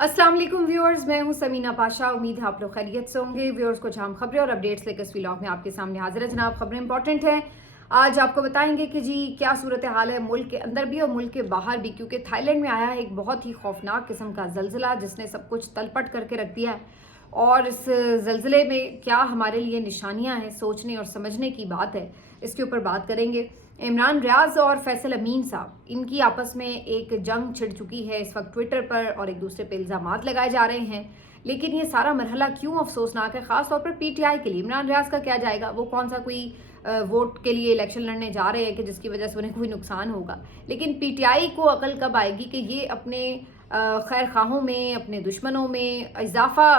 अस्सलाम वालेकुम व्यूअर्स, मैं हूं समीना पाशा। उम्मीद है आप लोग खैरियत से होंगे। व्यूअर्स, कुछ अहम खबरें और अपडेट्स लेकर इस व्लॉग में आपके सामने हाजिर है जनाब। खबरें इंपॉर्टेंट हैं। आज आपको बताएंगे कि जी क्या सूरत हाल है मुल्क के अंदर भी और मुल्क के बाहर भी, क्योंकि थाईलैंड में आया है एक बहुत ही खौफनाक किस्म का जल्जला जिसने सब कुछ तलपट करके रख दिया है। और इस जल्जले में क्या हमारे लिए निशानियां हैं, सोचने और समझने की बात है, इसके ऊपर बात करेंगे। इमरान रियाज और फैसल अमीन साहब, इनकी आपस में एक जंग छिड़ चुकी है इस वक्त ट्विटर पर और एक दूसरे पर इल्ज़ामात लगाए जा रहे हैं। लेकिन ये सारा मरहला क्यों अफसोसनाक है, खास तौर पर पीटीआई के लिए। इमरान रियाज का क्या जाएगा, वो कौन सा कोई वोट के लिए इलेक्शन लड़ने जा रहे हैं कि जिसकी वजह से उन्हें कोई नुकसान होगा। लेकिन पीटीआई को अकल कब आएगी कि ये अपने खैर खाहों में, अपने दुश्मनों में इजाफा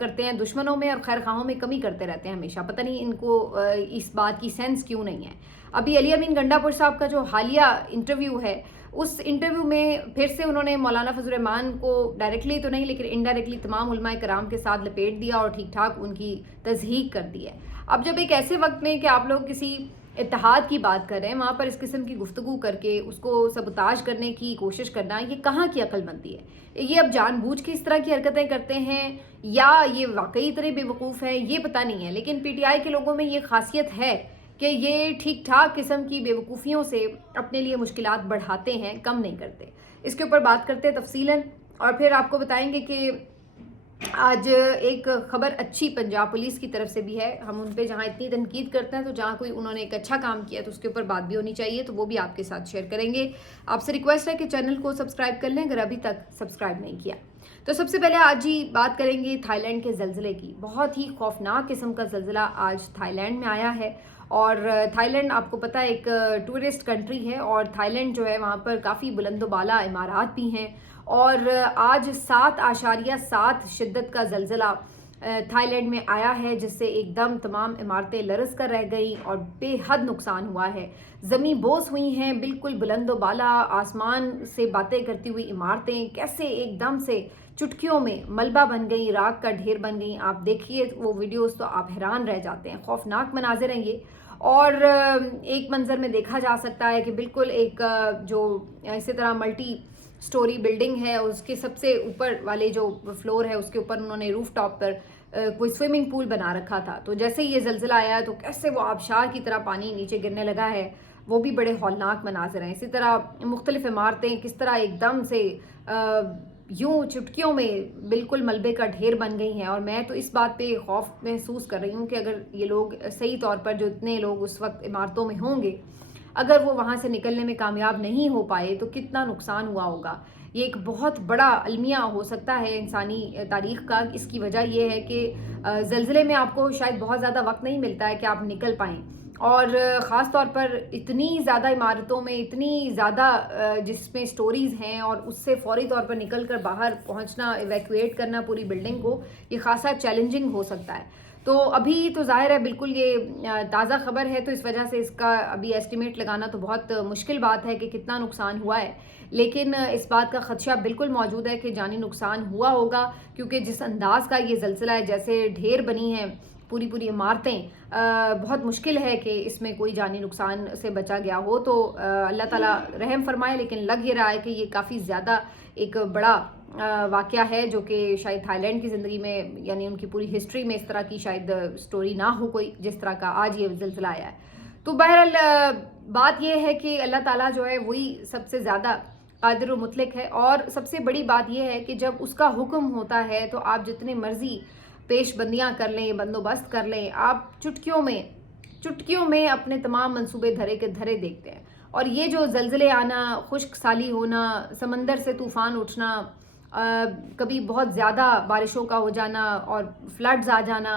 करते हैं, दुश्मनों में और खैर खाहों में कमी करते रहते हैं हमेशा। पता नहीं इनको इस बात की सेंस क्यों नहीं है। अभी अली अमीन गंडापुर साहब का जो हालिया इंटरव्यू है, उस इंटरव्यू में फिर से उन्होंने मौलाना फजल रहमान को डायरेक्टली तो नहीं लेकिन इनडायरेक्टली तमाम उलमाए कराम के साथ लपेट दिया और ठीक ठाक उनकी तज़हीक कर दी है। अब जब एक ऐसे वक्त में कि आप लोग किसी इत्तेहाद की बात कर रहे हैं, वहाँ पर इस किस्म की गुफ्तगू करके उसको सबताज करने की कोशिश करना, ये कहाँ की अक्लमंदी है। ये अब जानबूझ के इस तरह की हरकतें करते हैं या ये वाकई इतने बेवकूफ़ हैं, ये पता नहीं है। लेकिन पीटीआई के लोगों में ये खासियत है कि ये ठीक ठाक किस्म की बेवकूफ़ियों से अपने लिए मुश्किलात बढ़ाते हैं, कम नहीं करते। इसके ऊपर बात करते हैं तफसीलन और फिर आपको बताएंगे कि आज एक खबर अच्छी पंजाब पुलिस की तरफ से भी है। हम उन पे जहाँ इतनी तनकीद करते हैं तो जहाँ कोई उन्होंने एक अच्छा काम किया तो उसके ऊपर बात भी होनी चाहिए, तो वो भी आपके साथ शेयर करेंगे। आपसे रिक्वेस्ट है कि चैनल को सब्सक्राइब कर लें अगर अभी तक सब्सक्राइब नहीं किया। तो सबसे पहले आज ही बात करेंगे थाईलैंड के जल्जले की। बहुत ही खौफनाक किस्म का जल्जला आज थाईलैंड में आया है। और थाईलैंड आपको पता है एक टूरिस्ट कंट्री है और थाईलैंड जो है वहाँ पर काफ़ी बुलंदोबाला इमारात भी हैं। और आज 7.7 शिद्दत का जल्जला थाईलैंड में आया है, जिससे एकदम तमाम इमारतें लरस कर रह गई और बेहद नुकसान हुआ है। ज़मीं बोस हुई हैं, बिल्कुल बुलंदोबाला आसमान से बातें करती हुई इमारतें कैसे एकदम से चुटकियों में मलबा बन गई, राख का ढेर बन गई। आप देखिए वो वीडियोस तो आप हैरान रह जाते हैं। खौफनाक मनाजिर हैं ये। और एक मंजर में देखा जा सकता है कि बिल्कुल एक जो इसी तरह मल्टी स्टोरी बिल्डिंग है, उसके सबसे ऊपर वाले जो फ्लोर है उसके ऊपर उन्होंने रूफ टॉप पर कोई स्विमिंग पूल बना रखा था। तो जैसे ही ये जल्जला आया तो कैसे वो आबशार की तरह पानी नीचे गिरने लगा है, वो भी बड़े हौलनाक मनाजिर हैं। इसी तरह मुख्तलिफ इमारतें किस तरह एकदम से यूं चुटकियों में बिल्कुल मलबे का ढेर बन गई हैं। और मैं तो इस बात पे खौफ महसूस कर रही हूँ कि अगर ये लोग सही तौर पर, जो इतने लोग उस वक्त इमारतों में होंगे, अगर वो वहाँ से निकलने में कामयाब नहीं हो पाए तो कितना नुकसान हुआ होगा। ये एक बहुत बड़ा अलमिया हो सकता है इंसानी तारीख़ का। इसकी वजह यह है कि ज़ल्ज़ले में आपको शायद बहुत ज़्यादा वक्त नहीं मिलता है कि आप निकल पाएँ। और ख़ास तौर पर इतनी ज़्यादा इमारतों में इतनी ज़्यादा जिसमें स्टोरीज़ हैं और उससे फौरी तौर पर निकल कर बाहर पहुँचना, इवैक्यूएट करना पूरी बिल्डिंग को, ये खासा चैलेंजिंग हो सकता है। तो अभी तो ज़ाहिर है बिल्कुल ये ताज़ा खबर है, तो इस वजह से इसका अभी एस्टिमेट लगाना तो बहुत मुश्किल बात है कि कितना नुकसान हुआ है। लेकिन इस बात का खदशा बिल्कुल मौजूद है कि जानी नुकसान हुआ होगा, क्योंकि जिस अंदाज़ का ये जल्जला है, जैसे ढेर बनी हैं पूरी पूरी इमारतें, बहुत मुश्किल है कि इसमें कोई जानी नुकसान से बचा गया हो। तो अल्लाह ताला रहम फरमाए। लेकिन लग ये रहा है कि ये काफ़ी ज़्यादा एक बड़ा वाक़या है जो कि शायद थाईलैंड की ज़िंदगी में, यानी उनकी पूरी हिस्ट्री में इस तरह की शायद स्टोरी ना हो कोई, जिस तरह का आज ये ज़िलज़ला आया है। तो बहरहाल बात यह है कि अल्लाह ताला जो है वही सबसे ज़्यादा कादिर व मुतलक है। और सबसे बड़ी बात यह है कि जब उसका हुक्म होता है तो आप जितने मर्ज़ी पेशबंदियाँ कर लें, बंदोबस्त कर लें, आप चुटकियों में अपने तमाम मंसूबे धरे के धरे देखते हैं। और ये जो ज़ल्ज़ले आना, खुश्क साली होना, समंदर से तूफ़ान उठना, कभी बहुत ज़्यादा बारिशों का हो जाना और फ्लड्स आ जाना,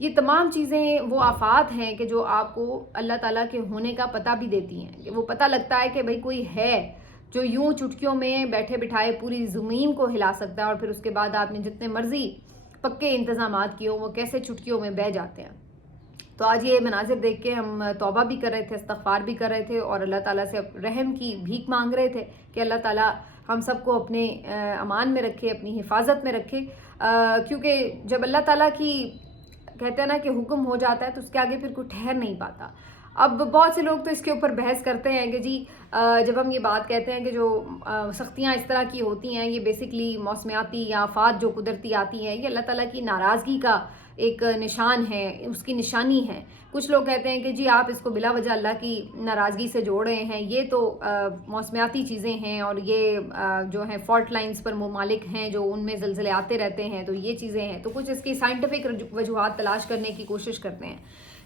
ये तमाम चीज़ें वो आफात हैं कि जो आपको अल्लाह ताला के होने का पता भी देती हैं। कि वो पता लगता है कि भाई कोई है जो यूं चुटकियों में बैठे बिठाए पूरी ज़मीन को हिला सकता है। और फिर उसके बाद आपने जितने मर्जी पक्के इंतज़ामात किए वो कैसे चुटकियों में बह जाते हैं। तो आज ये मनाजिर देख के हम तौबा भी कर रहे थे, इस्तग़फ़ार भी कर रहे थे और अल्लाह ताला से रहम की भीख मांग रहे थे कि अल्लाह ताला हम सबको अपने अमान में रखे, अपनी हिफाजत में रखे। क्योंकि जब अल्लाह ताला की कहते हैं ना कि हुक्म हो जाता है तो उसके आगे फिर कोई ठहर नहीं पाता। اب بہت سے لوگ تو اس کے اوپر بحث کرتے ہیں کہ جی جب ہم یہ بات کہتے ہیں کہ جو سختیاں اس طرح کی ہوتی ہیں یہ بیسکلی موسمیاتی یا آفات جو قدرتی آتی ہیں یہ اللہ تعالیٰ کی ناراضگی کا ایک نشان ہے، اس کی نشانی ہے۔ کچھ لوگ کہتے ہیں کہ جی آپ اس کو بلا وجہ اللہ کی ناراضگی سے جوڑ رہے ہیں، یہ تو موسمیاتی چیزیں ہیں اور یہ جو ہیں فالٹ لائنز پر ممالک ہیں جو ان میں زلزلے آتے رہتے ہیں، تو یہ چیزیں ہیں، تو کچھ اس کی سائنٹیفک وجوہات تلاش کرنے کی کوشش کرتے ہیں۔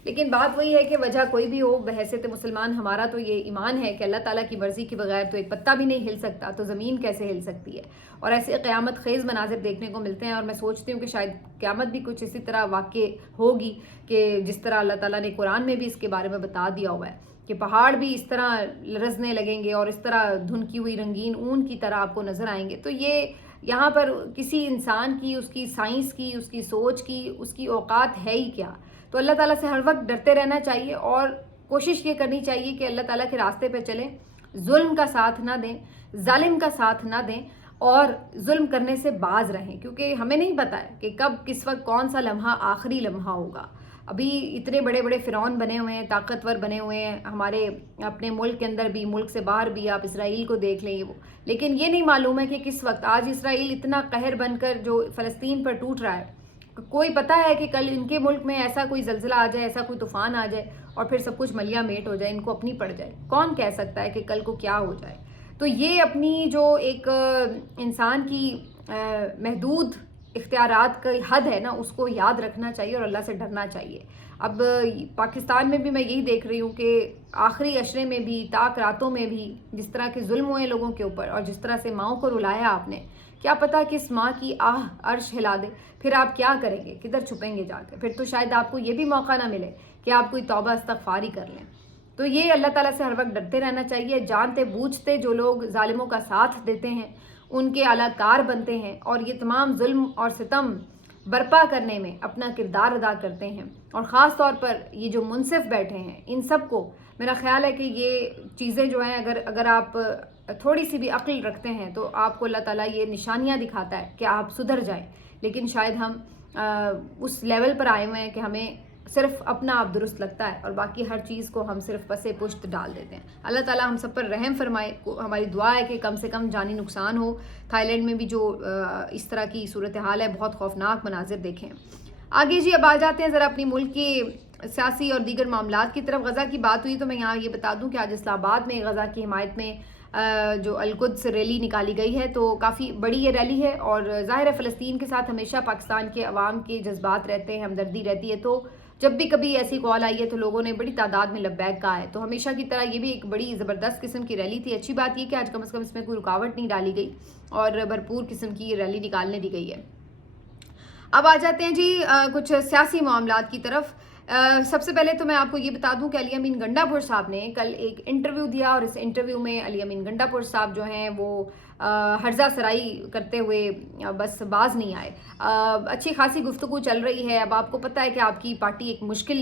لیکن بات وہی ہے کہ وجہ کوئی بھی ہو، بحیثیت مسلمان ہمارا تو یہ ایمان ہے کہ اللہ تعالیٰ کی مرضی کے بغیر تو ایک پتا بھی نہیں ہل سکتا، تو زمین کیسے ہل سکتی ہے؟ اور ایسے قیامت خیز مناظر دیکھنے کو ملتے ہیں، اور میں سوچتی ہوں کہ شاید قیامت بھی کچھ اسی طرح واقع ہوگی کہ جس طرح اللہ تعالیٰ نے قرآن میں بھی اس کے بارے میں بتا دیا ہوا ہے کہ پہاڑ بھی اس طرح لرزنے لگیں گے اور اس طرح دھنکی ہوئی رنگین اون کی طرح آپ کو نظر آئیں گے۔ تو یہ یہاں پر کسی انسان کی، اس کی سائنس کی، اس کی سوچ کی، اس کی اوقات ہے ہی کیا؟ تو اللہ تعالیٰ سے ہر وقت ڈرتے رہنا چاہیے اور کوشش یہ کرنی چاہیے کہ اللہ تعالیٰ کے راستے پہ چلیں، ظلم کا ساتھ نہ دیں، ظالم کا ساتھ نہ دیں اور ظلم کرنے سے باز رہیں، کیونکہ ہمیں نہیں پتہ ہے کہ کب کس وقت کون سا لمحہ آخری لمحہ ہوگا۔ ابھی اتنے بڑے بڑے فرعون بنے ہوئے ہیں، طاقتور بنے ہوئے ہیں ہمارے اپنے ملک کے اندر بھی، ملک سے باہر بھی، آپ اسرائیل کو دیکھ لیں وہ، لیکن یہ نہیں معلوم ہے کہ کس وقت آج اسرائیل اتنا قہر بن کر جو فلسطین پر ٹوٹ رہا ہے، کوئی پتہ ہے کہ کل ان کے ملک میں ایسا کوئی زلزلہ آ جائے، ایسا کوئی طوفان آ جائے اور پھر سب کچھ ملیا میٹ ہو جائے، ان کو اپنی پڑ جائے؟ کون کہہ سکتا ہے کہ کل کو کیا ہو جائے؟ تو یہ اپنی جو ایک انسان کی محدود اختیارات کا حد ہے نا، اس کو یاد رکھنا چاہیے اور اللہ سے ڈرنا چاہیے۔ اب پاکستان میں بھی میں یہی دیکھ رہی ہوں کہ آخری عشرے میں بھی، تاک راتوں میں بھی جس طرح کے ظلم ہوئے لوگوں کے اوپر اور جس طرح سے ماؤں کو رلایا آپ نے، کیا پتا کس ماں کی آہ عرش ہلا دے، پھر آپ کیا کریں گے؟ کدھر چھپیں گے جا کے؟ پھر تو شاید آپ کو یہ بھی موقع نہ ملے کہ آپ کوئی توبہ استغفار ہی کر لیں۔ تو یہ اللہ تعالیٰ سے ہر وقت ڈرتے رہنا چاہیے۔ جانتے بوجھتے جو لوگ ظالموں کا ساتھ دیتے ہیں، ان کے اعلیٰ کار بنتے ہیں اور یہ تمام ظلم اور ستم برپا کرنے میں اپنا کردار ادا کرتے ہیں، اور خاص طور پر یہ جو منصف بیٹھے ہیں، ان سب کو میرا خیال ہے کہ یہ چیزیں جو ہیں اگر آپ تھوڑی سی بھی عقل رکھتے ہیں تو آپ کو اللہ تعالیٰ یہ نشانیاں دکھاتا ہے کہ آپ سدھر جائیں۔ لیکن شاید ہم اس لیول پر آئے ہوئے ہیں کہ ہمیں صرف اپنا آپ درست لگتا ہے اور باقی ہر چیز کو ہم صرف پسے پشت ڈال دیتے ہیں۔ اللہ تعالیٰ ہم سب پر رحم فرمائے۔ ہماری دعا ہے کہ کم سے کم جانی نقصان ہو۔ تھائی لینڈ میں بھی جو اس طرح کی صورتحال ہے، بہت خوفناک مناظر دیکھیں۔ آگے جی اب آ جاتے ہیں ذرا اپنی ملک کے سیاسی اور دیگر معاملات کی طرف۔ غزہ کی بات ہوئی تو میں یہاں یہ بتا دوں کہ آج اسلام آباد میں غزہ کی حمایت میں جو القدس ریلی نکالی گئی ہے، تو کافی بڑی یہ ریلی ہے، اور ظاہر ہے فلسطین کے ساتھ ہمیشہ پاکستان کے عوام کے جذبات رہتے ہیں، ہمدردی رہتی ہے، تو جب بھی کبھی ایسی کال آئی ہے تو لوگوں نے بڑی تعداد میں لبیک کہا ہے۔ تو ہمیشہ کی طرح یہ بھی ایک بڑی زبردست قسم کی ریلی تھی۔ اچھی بات یہ کہ آج کم از کم اس میں کوئی رکاوٹ نہیں ڈالی گئی اور بھرپور قسم کی ریلی نکالنے دی گئی ہے۔ اب آ جاتے ہیں جی کچھ سیاسی معاملات کی طرف۔ سب سے پہلے تو میں آپ کو یہ بتا دوں کہ علی امین گنڈا پور صاحب نے کل ایک انٹرویو دیا، اور اس انٹرویو میں علی امین گنڈا پور صاحب جو ہیں وہ ہرزہ سرائی کرتے ہوئے بس باز نہیں آئے۔ اچھی خاصی گفتگو چل رہی ہے۔ اب آپ کو پتہ ہے کہ آپ کی پارٹی ایک مشکل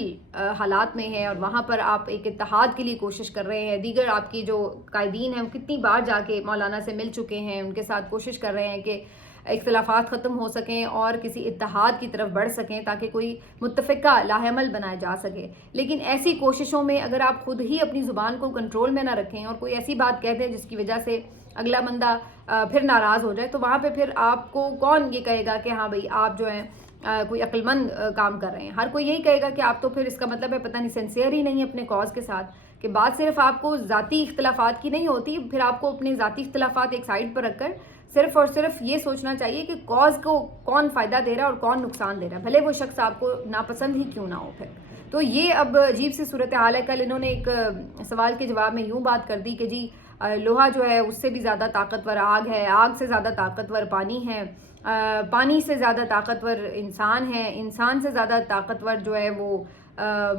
حالات میں ہے اور وہاں پر آپ ایک اتحاد کے لیے کوشش کر رہے ہیں۔ دیگر آپ کی جو قائدین ہیں وہ کتنی بار جا کے مولانا سے مل چکے ہیں، ان کے ساتھ کوشش کر رہے ہیں کہ اختلافات ختم ہو سکیں اور کسی اتحاد کی طرف بڑھ سکیں تاکہ کوئی متفقہ لاحمل بنایا جا سکے۔ لیکن ایسی کوششوں میں اگر آپ خود ہی اپنی زبان کو کنٹرول میں نہ رکھیں اور کوئی ایسی بات کہہ دیں جس کی وجہ سے اگلا بندہ پھر ناراض ہو جائے، تو وہاں پہ پھر آپ کو کون یہ کہے گا کہ ہاں بھئی آپ جو ہیں کوئی عقل مند کام کر رہے ہیں؟ ہر کوئی یہی کہے گا کہ آپ تو پھر اس کا مطلب ہے پتہ نہیں سنسیئر ہی نہیں اپنے کاز کے ساتھ، کہ بات صرف آپ کو ذاتی اختلافات کی نہیں ہوتی، پھر آپ کو اپنے ذاتی اختلافات ایک سائڈ پر رکھ کر صرف اور صرف یہ سوچنا چاہیے کہ کاز کو کون فائدہ دے رہا ہے اور کون نقصان دے رہا ہے، بھلے وہ شخص آپ کو ناپسند ہی کیوں نہ ہو۔ پھر تو یہ اب عجیب سی صورتحال ہے۔ کل انہوں نے ایک سوال کے جواب میں یوں بات کر دی کہ جی لوہا جو ہے اس سے بھی زیادہ طاقتور آگ ہے، آگ سے زیادہ طاقتور پانی ہے، پانی سے زیادہ طاقتور انسان ہے، انسان سے زیادہ طاقتور جو ہے وہ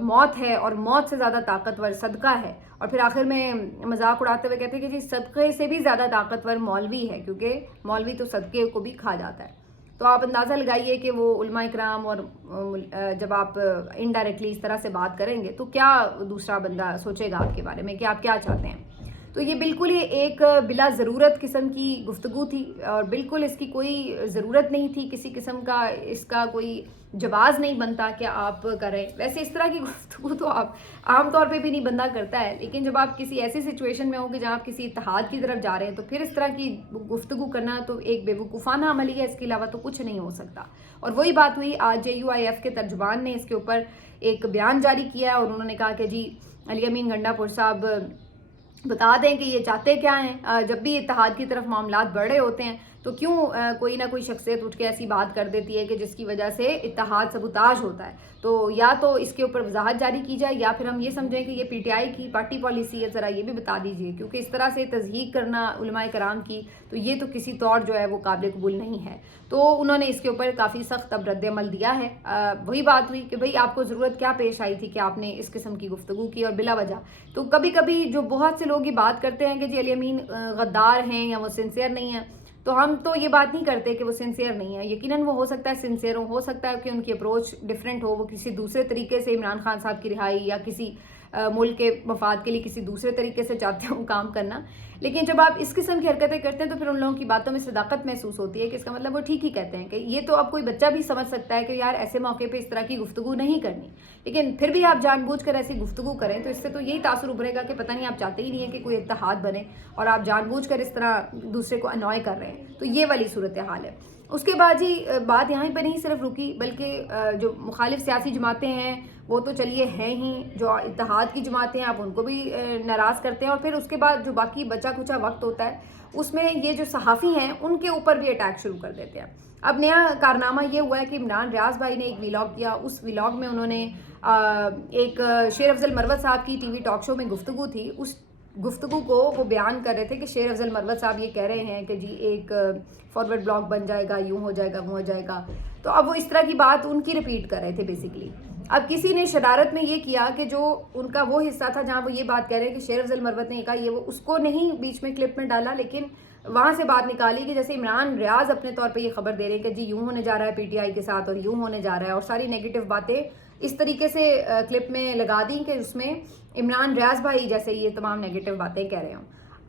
موت ہے، اور موت سے زیادہ طاقتور صدقہ ہے، اور پھر آخر میں مذاق اڑاتے ہوئے کہتے ہیں کہ جی صدقے سے بھی زیادہ طاقتور مولوی ہے، کیونکہ مولوی تو صدقے کو بھی کھا جاتا ہے۔ تو آپ اندازہ لگائیے کہ وہ علماء کرام اور جب آپ انڈائریکٹلی اس طرح سے بات کریں گے تو کیا دوسرا بندہ سوچے گا آپ کے بارے میں کہ آپ کیا چاہتے ہیں۔ तो ये बिल्कुल ही एक बिला ज़रूरत किस्म की गुफ्तगू थी और बिल्कुल इसकी कोई ज़रूरत नहीं थी, किसी किस्म का इसका कोई जवाज़ नहीं बनता कि आप करें। वैसे इस तरह की गुफ्तगू तो आप आम तौर पे भी नहीं बंदा करता है, लेकिन जब आप किसी ऐसी सिचुएशन में हो कि जहाँ आप किसी इत्तेहाद की तरफ जा रहे हैं तो फिर इस तरह की गुफ्तगू करना तो एक बेवकूफ़ाना अमली है, इसके अलावा तो कुछ नहीं हो सकता। और वही बात हुई, आज JUIF के तर्जुमान ने इसके ऊपर एक बयान जारी किया और उन्होंने कहा कि जी अली अमीन गंडापुर साहब बता दें कि ये चाहते क्या हैं। जब भी इत्तेहाद की तरफ मामलात बढ़ रहे होते हैं तो क्यों कोई ना कोई शख्सियत उठ के ऐसी बात कर देती है कि जिसकी वजह से इत्तेहाद सबूताज होता है। तो या तो इसके ऊपर वजाहत जारी की जाए या फिर हम ये समझें कि ये PTI की पार्टी पॉलिसी है, ज़रा ये भी बता दीजिए, क्योंकि इस तरह से तज़हीक करना उलमाए कराम की तो ये तो किसी तौर जो है वो काबिल कबूल नहीं है। तो उन्होंने इसके ऊपर काफ़ी सख्त अब रद्द-ए-अमल दिया है। वही बात हुई कि भाई आपको ज़रूरत क्या पेश आई थी कि आपने इस किस्म की गुफ्तगू की और बिला वजह। तो कभी कभी जो बहुत से लोग ये बात करते हैं कि जी अली अमीन गद्दार हैं या वो सिंसियर नहीं है, तो हम तो ये बात नहीं करते कि वो सिंसियर नहीं है। यकीनन वो हो सकता है सिंसियर हो सकता है कि उनकी अप्रोच डिफरेंट हो, वो किसी दूसरे तरीके से इमरान खान साहब की रिहाई या किसी मुल्क के मफाद के लिए किसी दूसरे तरीके से चाहते हो काम करना। लेकिन जब आप इस किस्म की हरकतें करते हैं तो फिर उन लोगों की बातों में सदाकत महसूस होती है कि इसका मतलब वो ठीक ही कहते हैं कि ये तो अब कोई बच्चा भी समझ सकता है कि यार ऐसे मौके पे इस तरह की गुफ्तगू नहीं करनी। लेकिन फिर भी आप जानबूझकर ऐसी गुफ्तगू करें तो इससे तो यही तासुर उभरेगा कि पता नहीं आप चाहते ही नहीं है कि कोई इत्तेहाद बने और आप जानबूझकर इस तरह दूसरे को अनॉय कर रहे हैं। तो ये वाली सूरत हाल है। उसके बाद जी बात यहाँ पर नहीं सिर्फ रुकी, बल्कि जो मुखालिफ सियासी जमातें हैं वो तो चलिए हैं ही, जो इत्तेहाद की जमातें हैं आप उनको भी नाराज़ करते हैं और फिर उसके बाद जो बाकी बचा कुचा वक्त होता है उसमें ये जो सहाफ़ी हैं उनके ऊपर भी अटैक शुरू कर देते हैं। अब नया कारनामा ये हुआ है कि इमरान रियाज भाई ने एक व्लॉग किया, उस व्लॉग में उन्होंने एक शेर अफजल मरवत साहब की TV टॉक शो में गुफ्तगू थी, उस गुफ्तगू को वो बयान कर रहे थे कि शेर अफजल मरवत साहब ये कह रहे हैं कि जी एक फॉरवर्ड ब्लॉग बन जाएगा, यूँ हो जाएगा वो हो जाएगा। तो अब वो इस तरह की बात उनकी रिपीट कर रहे थे बेसिकली। अब किसी ने शरारत में ये किया कि जो उनका वो हिस्सा था जहाँ वो ये बात कह रहे हैं कि शेर अफजल मरवत ने कहा ये वो, उसको नहीं बीच में क्लिप में डाला, लेकिन वहाँ से बात निकाली कि जैसे इमरान रियाज अपने तौर पे ये खबर दे रहे हैं कि जी यूँ होने जा रहा है PTI के साथ और यूँ होने जा रहा है, और सारी नेगेटिव बातें इस तरीके से क्लिप में लगा दी कि उसमें इमरान रियाज भाई जैसे ये तमाम नेगेटिव बातें कह रहे हों।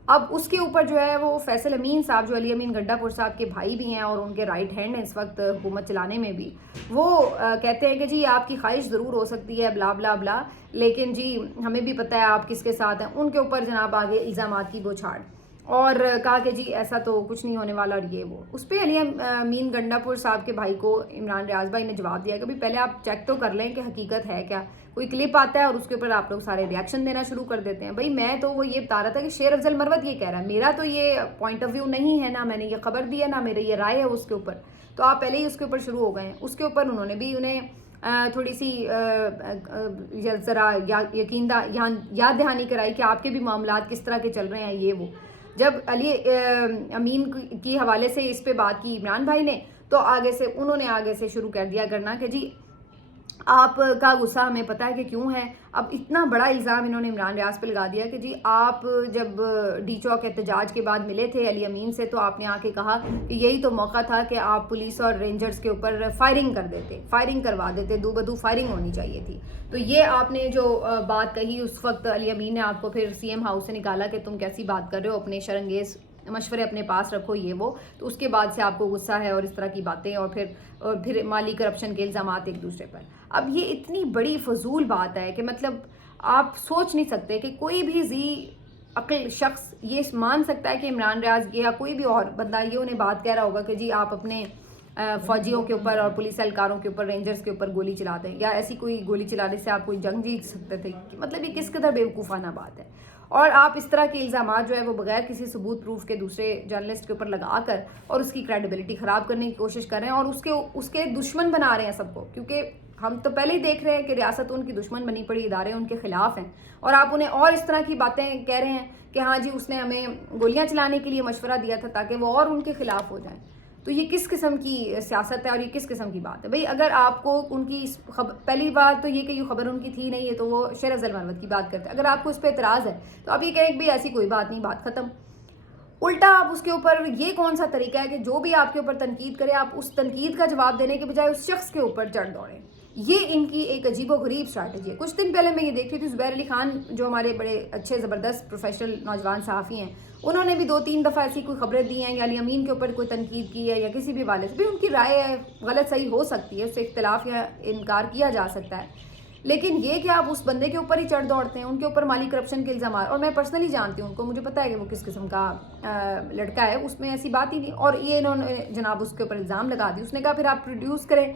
अब उसके ऊपर जो है वो फैसल अमीन साहब जो अली अमीन गंडापुर साहब के भाई भी हैं और उनके राइट हैंड हैं इस वक्त हुकूमत चलाने में भी, वो कहते हैं कि जी आपकी ख्वाहिश ज़रूर हो सकती है ब्ला ब्ला ब्ला, लेकिन जी हमें भी पता है आप किसके साथ हैं। उनके ऊपर जनाब आगे इल्ज़ामात की बौछार और कहा कि जी ऐसा तो कुछ नहीं होने वाला और ये वो। उस पर अली अमीन गंडापुर साहब के भाई को इमरान रियाज भाई ने जवाब दिया कि भाई पहले आप चेक तो कर लें कि हकीकत है क्या। कोई क्लिप आता है और उसके ऊपर आप लोग सारे रिएक्शन देना शुरू कर देते हैं। भाई मैं तो वो ये बता रहा था कि शेर अफजल मरवत ये कह रहा है, मेरा तो ये पॉइंट ऑफ व्यू नहीं है, ना मैंने ये खबर दी है, ना मेरी ये राय है उसके ऊपर। तो आप पहले ही उसके ऊपर शुरू हो गए हैं। उसके ऊपर उन्होंने भी उन्हें थोड़ी सी ज़रा याद दहानी कराई कि आपके भी मामलात किस तरह के चल रहे हैं ये वो। जब अली अमीन की हवाले से इस पे बात की इमरान भाई ने, तो उन्होंने आगे से शुरू कर दिया करना कि जी आपका गुस्सा हमें पता है कि क्यों है। अब इतना बड़ा इल्ज़ाम इन्होंने इमरान रियाज पे लगा दिया कि जी आप जब डी चौक एहतजाज के बाद मिले थे अली अमीन से तो आपने आके कहा कि यही तो मौका था कि आप पुलिस और रेंजर्स के ऊपर फायरिंग करवा देते, दो बदू फायरिंग होनी चाहिए थी। तो ये आपने जो बात कही उस वक्त अली अमीन ने आपको फिर CM हाउस से निकाला कि तुम कैसी बात कर रहे हो, अपने शरंगेज़ मशवरे अपने पास रखो ये वो। तो उसके बाद से आपको गुस्सा है और इस तरह की बातें और फिर माली करप्शन के इल्ज़ामात एक दूसरे पर। अब ये इतनी बड़ी फजूल बात है कि मतलब आप सोच नहीं सकते कि कोई भी जी अक्ल शख्स ये मान सकता है कि इमरान रियाज या कोई भी और बंदा ये उन्हें बात कह रहा होगा कि जी आप अपने फ़ौजियों के ऊपर और पुलिस एहलकारों के ऊपर, रेंजर्स के ऊपर गोली चला दें या ऐसी कोई गोली चलाने से आप कोई जंग जीत सकते थे। मतलब ये किस कदर बेवकूफ़ाना बात है। और आप इस तरह के इल्ज़ामात जो है वो बगैर किसी सबूत प्रूफ के दूसरे जर्नलिस्ट के ऊपर लगा कर और उसकी क्रेडिबिलिटी ख़राब करने की कोशिश कर रहे हैं और उसके दुश्मन बना रहे हैं सबको। क्योंकि हम तो पहले ही देख रहे हैं कि रियासत उनकी दुश्मन बनी पड़ी, इदारे उनके खिलाफ हैं और आप उन्हें और इस तरह की बातें कह रहे हैं कि हाँ जी उसने हमें गोलियां चलाने के लिए मशवरा दिया था ताकि वो और उनके खिलाफ हो जाएं। तो ये किस किस्म की सियासत है और ये किस किस्म की बात है। भाई अगर आपको उनकी पहली बात तो ये कि ये खबर उनकी थी नहीं है तो वो शेर अफजल मरवत की बात करते हैं। अगर आपको इस पर एतराज़ है तो आप ये कहें कि भाई ऐसी कोई बात नहीं, बात ख़त्म। उल्टा आप उसके ऊपर ये कौन सा तरीका है कि जो भी आपके ऊपर तनकीद करे आप उस तनकीद का जवाब देने के बजाय उस शख्स के ऊपर चढ़ दौड़ें। یہ ان کی ایک عجیب و غریب اسٹریٹجی ہے. کچھ دن پہلے میں یہ دیکھ رہی تھی، زبیر علی خان جو ہمارے بڑے اچھے زبردست پروفیشنل نوجوان صحافی ہیں، انہوں نے بھی 2-3 دفعہ ایسی کوئی خبریں دی ہیں یا علی امین کے اوپر کوئی تنقید کی ہے یا کسی بھی حوالے سے بھی. ان کی رائے ہے، غلط صحیح ہو سکتی ہے، اس سے اختلاف یا انکار کیا جا سکتا ہے، لیکن یہ کہ آپ اس بندے کے اوپر ہی چڑھ دوڑتے ہیں، ان کے اوپر مالی کرپشن کے الزامات، اور میں پرسنلی جانتی ہوں ان کو، مجھے پتہ ہے کہ وہ کس قسم کا لڑکا ہے، اس میں ایسی بات ہی نہیں. اور یہ انہوں نے جناب اس کے اوپر الزام لگا دی. اس نے کہا پھر آپ پروڈیوس کریں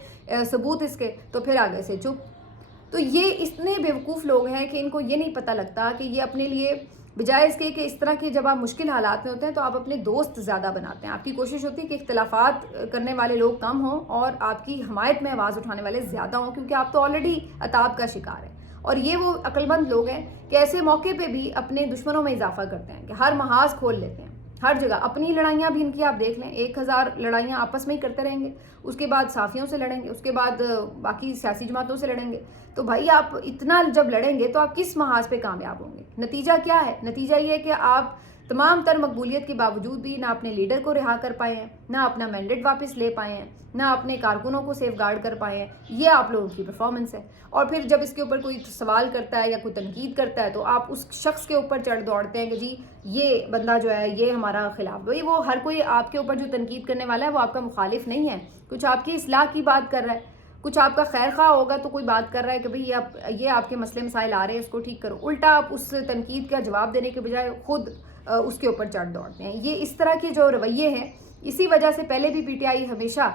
ثبوت اس کے، تو پھر آگے سے چپ. تو یہ اتنے بیوقوف لوگ ہیں کہ ان کو یہ نہیں پتہ لگتا کہ یہ اپنے لیے بجائے اس کے کہ اس طرح کے جب آپ مشکل حالات میں ہوتے ہیں تو آپ اپنے دوست زیادہ بناتے ہیں. آپ کی کوشش ہوتی ہے کہ اختلافات کرنے والے لوگ کم ہوں اور آپ کی حمایت میں آواز اٹھانے والے زیادہ ہوں، کیونکہ آپ تو آلریڈی عتاب کا شکار ہیں. اور یہ وہ عقل مند لوگ ہیں کہ ایسے موقع پہ بھی اپنے دشمنوں میں اضافہ کرتے ہیں، کہ ہر محاذ کھول لیتے ہیں ہر جگہ. اپنی لڑائیاں بھی ان کی آپ دیکھ لیں، 1000 لڑائیاں آپس میں ہی کرتے رہیں گے، اس کے بعد صحافیوں سے لڑیں گے، اس کے بعد باقی سیاسی جماعتوں سے لڑیں گے. تو بھائی آپ اتنا جب لڑیں گے تو آپ کس محاذ پہ کامیاب ہوں گے؟ نتیجہ کیا ہے؟ نتیجہ یہ ہے کہ آپ تمام تر مقبولیت کے باوجود بھی نہ اپنے لیڈر کو رہا کر پائے ہیں، نہ اپنا مینڈیٹ واپس لے پائے ہیں، نہ اپنے کارکنوں کو سیف گارڈ کر پائے ہیں. یہ آپ لوگوں کی پرفارمنس ہے. اور پھر جب اس کے اوپر کوئی سوال کرتا ہے یا کوئی تنقید کرتا ہے تو آپ اس شخص کے اوپر چڑھ دوڑتے ہیں کہ جی یہ بندہ جو ہے یہ ہمارا خلاف. بھائی وہ ہر کوئی آپ کے اوپر جو تنقید کرنے والا ہے وہ آپ کا مخالف نہیں ہے، کچھ آپ کی اصلاح کی بات کر رہا ہے، کچھ آپ کا خیر خواہ ہوگا تو کوئی بات کر رہا ہے کہ بھئی یہ آپ کے مسئلے مسائل آ رہے ہیں، اس کو ٹھیک کرو. الٹا آپ اس تنقید کا جواب دینے کے بجائے خود اس کے اوپر چڑھ دوڑتے ہیں. یہ اس طرح کے جو رویے ہیں، اسی وجہ سے پہلے بھی پی ٹی آئی ہمیشہ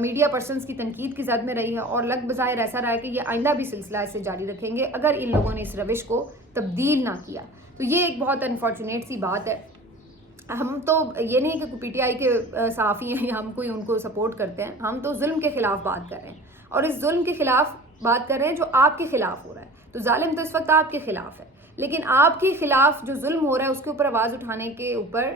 میڈیا پرسنز کی تنقید کی زد میں رہی ہے، اور لگ بظاہر ایسا رہا ہے کہ یہ آئندہ بھی سلسلہ اسے جاری رکھیں گے اگر ان لوگوں نے اس روش کو تبدیل نہ کیا. تو یہ ایک بہت انفارچونیٹ سی بات ہے. ہم تو یہ نہیں کہ پی ٹی آئی کے صحافی ہیں یا ہم کوئی ان کو سپورٹ کرتے ہیں، ہم تو ظلم کے خلاف بات کر رہے ہیں، اور اس ظلم کے خلاف بات کر رہے ہیں جو آپ کے خلاف ہو رہا ہے. تو ظالم تو اس وقت آپ کے خلاف ہے، لیکن آپ کے خلاف جو ظلم ہو رہا ہے اس کے اوپر آواز اٹھانے کے اوپر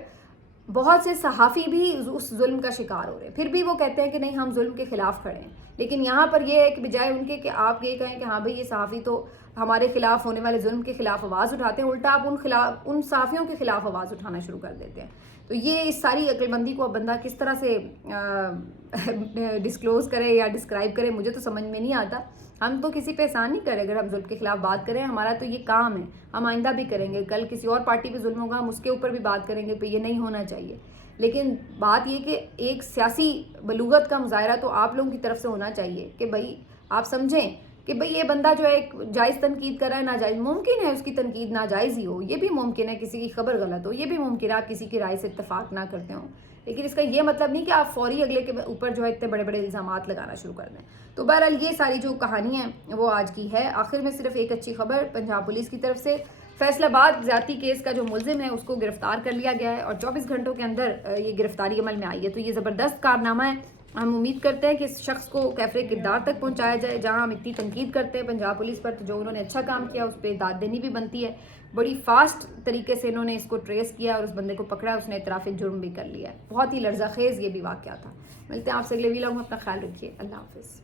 بہت سے صحافی بھی اس ظلم کا شکار ہو رہے ہیں. پھر بھی وہ کہتے ہیں کہ نہیں ہم ظلم کے خلاف کھڑے ہیں. لیکن یہاں پر یہ ہے کہ بجائے ان کے کہ آپ یہ کہیں کہ ہاں بھئی یہ صحافی تو ہمارے خلاف ہونے والے ظلم کے خلاف آواز اٹھاتے ہیں، الٹا آپ ان صحافیوں کے خلاف آواز اٹھانا شروع کر دیتے ہیں. تو یہ اس ساری عقل مندی کو اب بندہ کس طرح سے ڈسکلوز کرے یا ڈسکرائب کرے مجھے تو سمجھ میں نہیں آتا. ہم تو کسی پہ احسان نہیں کریں اگر ہم ظلم کے خلاف بات کریں، ہمارا تو یہ کام ہے، ہم آئندہ بھی کریں گے. کل کسی اور پارٹی پہ ظلم ہوگا ہم اس کے اوپر بھی بات کریں گے پہ یہ نہیں ہونا چاہیے. لیکن بات یہ کہ ایک سیاسی بلوغت کا مظاہرہ تو آپ لوگوں کی طرف سے ہونا چاہیے کہ بھائی آپ سمجھیں کہ بھئی یہ بندہ جو ہے ایک جائز تنقید کر رہا ہے، ناجائز ممکن ہے اس کی تنقید ناجائز ہی ہو، یہ بھی ممکن ہے کسی کی خبر غلط ہو، یہ بھی ممکن ہے آپ کسی کی رائے سے اتفاق نہ کرتے ہوں، لیکن اس کا یہ مطلب نہیں کہ آپ فوری اگلے کے اوپر جو ہے اتنے بڑے بڑے الزامات لگانا شروع کر دیں. تو بہرحال یہ ساری جو کہانی ہے وہ آج کی ہے. آخر میں صرف ایک اچھی خبر، پنجاب پولیس کی طرف سے فیصل آباد زیادتی کیس کا جو ملزم ہے اس کو گرفتار کر لیا گیا ہے اور 24 گھنٹوں کے اندر یہ گرفتاری عمل میں آئی ہے. تو یہ زبردست کارنامہ ہے. ہم امید کرتے ہیں کہ اس شخص کو کیفر کردار تک پہنچایا جائے. جہاں ہم اتنی تنقید کرتے ہیں پنجاب پولیس پر، تو جو انہوں نے اچھا کام کیا اس پہ داد دینی بھی بنتی ہے. بڑی فاسٹ طریقے سے انہوں نے اس کو ٹریس کیا اور اس بندے کو پکڑا، اس نے اعتراف جرم بھی کر لیا ہے. بہت ہی لرزہ خیز یہ بھی واقعہ تھا. ملتے ہیں آپ سے اگلے ویلاگ میں، اپنا خیال رکھیے. اللہ حافظ.